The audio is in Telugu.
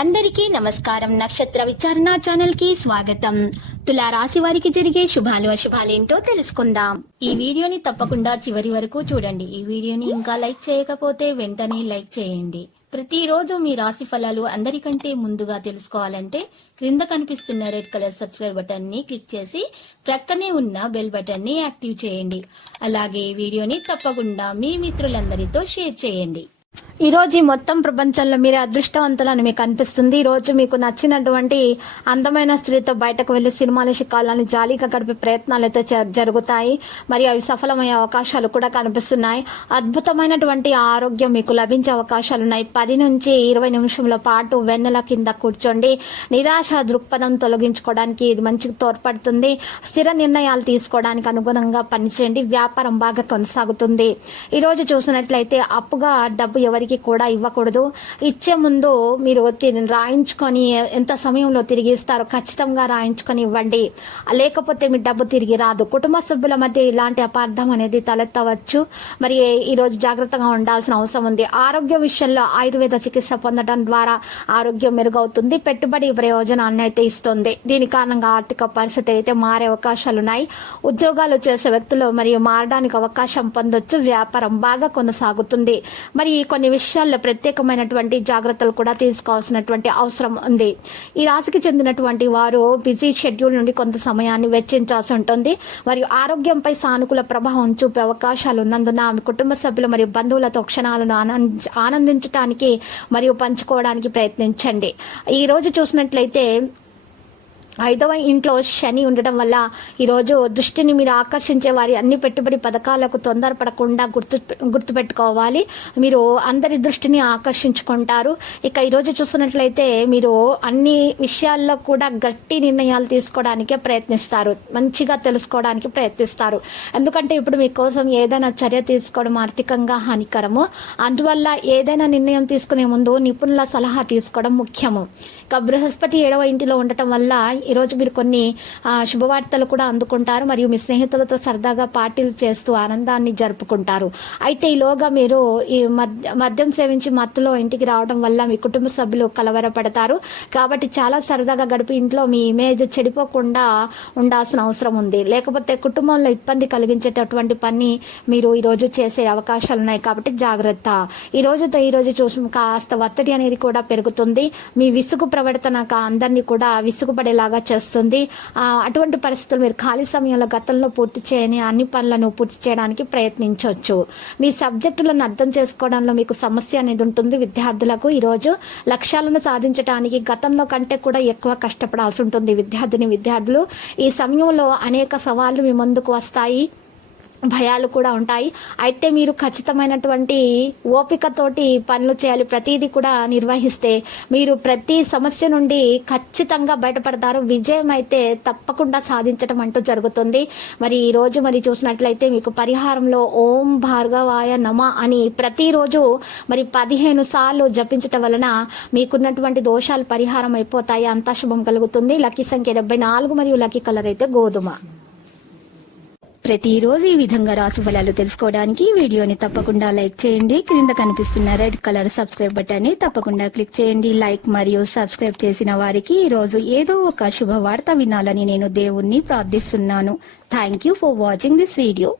అందరికీ నమస్కారం. నక్షత్ర విచారణ ఛానల్ కి స్వాగతం. తులా రాశి వారికి జరిగే శుభాలు అశుభాలేంటో తెలుసుకుందాం. ఈ వీడియోని తప్పకుండా చివరి వరకు చూడండి. ఈ వీడియోని ఇంకా లైక్ చేయకపోతే వెంటనే లైక్ చేయండి. ప్రతిరోజు మీ రాశి ఫలాలు అందరికంటే ముందుగా తెలుసుకోవాలంటే క్రింద కనిపిస్తున్న రెడ్ కలర్ సబ్స్క్రైబ్ బటన్ ని క్లిక్ చేసి ప్రక్కనే ఉన్న బెల్ బటన్ ని యాక్టివ్ చేయండి. అలాగే ఈ వీడియోని తప్పకుండా మీ మిత్రులందరితో షేర్ చేయండి. ఈ రోజు మొత్తం ప్రపంచంలో మీరే అదృష్టవంతులని మీకు అనిపిస్తుంది. ఈ రోజు మీకు నచ్చినటువంటి అందమైన స్త్రీతో బయటకు వెళ్లి సినిమాల శిఖాలని జాలీగా గడిపే ప్రయత్నాలు అయితే జరుగుతాయి. మరి అవి సఫలమయ్యే అవకాశాలు కూడా కనిపిస్తున్నాయి. అద్భుతమైనటువంటి ఆరోగ్యం మీకు లభించే అవకాశాలున్నాయి. 10 నుంచి 20 నిమిషంల పాటు వెన్నెల కింద కూర్చోండి. నిరాశ దృక్పథం తొలగించుకోవడానికి ఇది మంచిగా తోడ్పడుతుంది. స్థిర నిర్ణయాలు తీసుకోవడానికి అనుగుణంగా పనిచేయండి. వ్యాపారం బాగా కొనసాగుతుంది. ఈ రోజు చూసినట్లయితే అప్పుగా డబ్బు ఎవరికి కూడా ఇవ్వకూడదు. ఇచ్చే ముందు మీరు రాయించుకొని ఎంత సమయంలో తిరిగి ఇస్తారో ఖచ్చితంగా రాయించుకొని ఇవ్వండి. లేకపోతే మీ డబ్బు తిరిగి రాదు. కుటుంబ సభ్యుల మధ్య ఇలాంటి అపార్థం అనేది తలెత్తవచ్చు. మరి ఈ రోజు జాగ్రత్తగా ఉండాల్సిన అవసరం ఉంది. ఆరోగ్య విషయంలో ఆయుర్వేద చికిత్స పొందడం ద్వారా ఆరోగ్యం మెరుగవుతుంది. పెట్టుబడి ప్రయోజనాన్ని అయితే ఇస్తుంది. దీని కారణంగా ఆర్థిక పరిస్థితి అయితే మారే అవకాశాలున్నాయి. ఉద్యోగాలు చేసే వ్యక్తులు మరియు మారడానికి అవకాశం పొందొచ్చు. వ్యాపారం బాగా కొనసాగుతుంది. మరి కొన్ని విషయాల్లో ప్రత్యేకమైనటువంటి జాగ్రత్తలు కూడా తీసుకోవాల్సినటువంటి అవసరం ఉంది. ఈ రాశికి చెందినటువంటి వారు బిజీ షెడ్యూల్ నుండి కొంత సమయాన్ని వెచ్చించాల్సి ఉంటుంది. మరియు ఆరోగ్యంపై సానుకూల ప్రభావం చూపే అవకాశాలు ఉన్నందున మీ కుటుంబ సభ్యులు మరియు బంధువులతో క్షణాలను ఆనందించడానికి మరియు పంచుకోవడానికి ప్రయత్నించండి. ఈ రోజు చూసినట్లయితే 5వ ఇంట్లో శని ఉండడం వల్ల ఈరోజు దృష్టిని మీరు ఆకర్షించే వారి అన్ని పెట్టుబడి పథకాలకు తొందరపడకుండా గుర్తుపెట్టుకోవాలి. మీరు అందరి దృష్టిని ఆకర్షించుకుంటారు. ఇక ఈరోజు చూస్తున్నట్లయితే మీరు అన్ని విషయాల్లో కూడా గట్టి నిర్ణయాలు తీసుకోవడానికే ప్రయత్నిస్తారు. మంచిగా తెలుసుకోవడానికి ప్రయత్నిస్తారు. ఎందుకంటే ఇప్పుడు మీకోసం ఏదైనా చర్య తీసుకోవడం ఆర్థికంగా హానికరము. అందువల్ల ఏదైనా నిర్ణయం తీసుకునే ముందు నిపుణుల సలహా తీసుకోవడం ముఖ్యము. ఇక బృహస్పతి 7వ ఇంటిలో ఉండటం వల్ల ఈరోజు మీరు కొన్ని శుభవార్తలు కూడా అందుకుంటారు. మరియు మీ స్నేహితులతో సరదాగా పార్టీలు చేస్తూ ఆనందాన్ని జరుపుకుంటారు. అయితే ఈలోగా మీరు ఈ మద్యం సేవించి మత్తులో ఇంటికి రావడం వల్ల మీ కుటుంబ సభ్యులు కలవరపడతారు. కాబట్టి చాలా సరదాగా గడిపి ఇంట్లో మీ ఇమేజ్ చెడిపోకుండా ఉండాల్సిన అవసరం ఉంది. లేకపోతే కుటుంబంలో ఇబ్బంది కలిగించేటటువంటి పని మీరు ఈరోజు చేసే అవకాశాలు ఉన్నాయి. కాబట్టి జాగ్రత్త. ఈ రోజు చూసి కాస్త ఒత్తిడి అనేది కూడా పెరుగుతుంది. మీ విసుగు ప్రవర్తన అందరినీ కూడా విసుగుపడేలాగా చేస్తుంది. అటువంటి పరిస్థితులు మీరు ఖాళీ సమయంలో గతంలో పూర్తి చేయని అన్ని పనులను పూర్తి చేయడానికి ప్రయత్నించవచ్చు. మీ సబ్జెక్టులను అర్థం చేసుకోవడంలో మీకు సమస్య అనేది ఉంటుంది. విద్యార్థులకు ఈరోజు లక్ష్యాలను సాధించడానికి గతంలో కంటే కూడా ఎక్కువ కష్టపడాల్సి ఉంటుంది. విద్యార్థులు ఈ సమయంలో అనేక సవాళ్లు మీ ముందుకు వస్తాయి. భయాలు కూడా ఉంటాయి. అయితే మీరు ఖచ్చితమైనటువంటి ఓపికతోటి పనులు చేయాలి. ప్రతిదీ కూడా నిర్వహిస్తే మీరు ప్రతి సమస్య నుండి ఖచ్చితంగా బయటపడతారు. విజయం అయితే తప్పకుండా సాధించడం అంటూ జరుగుతుంది. మరి ఈ రోజు చూసినట్లయితే మీకు పరిహారంలో ఓం భార్గవాయ నమ అని ప్రతిరోజు 15 సార్లు జపించటం వలన మీకున్నటువంటి దోషాలు పరిహారం అయిపోతాయి. అంతా శుభం కలుగుతుంది. లక్కీ సంఖ్య 74 మరియు లక్కీ కలర్ అయితే గోధుమ. ప్రతిరోజు ఈ విధంగా రాశి ఫలాలు తెలుసుకోవడానికి వీడియోని తప్పకుండా లైక్ చేయండి. క్రింద కనిపిస్తున్న రెడ్ కలర్ సబ్స్క్రైబ్ బటన్ ని తప్పకుండా క్లిక్ చేయండి. లైక్ మరియు సబ్స్క్రైబ్ చేసిన వారికి ఈ రోజు ఏదో ఒక శుభవార్త వినాలని నేను దేవుణ్ణి ప్రార్థిస్తున్నాను. Thank you for watching this video.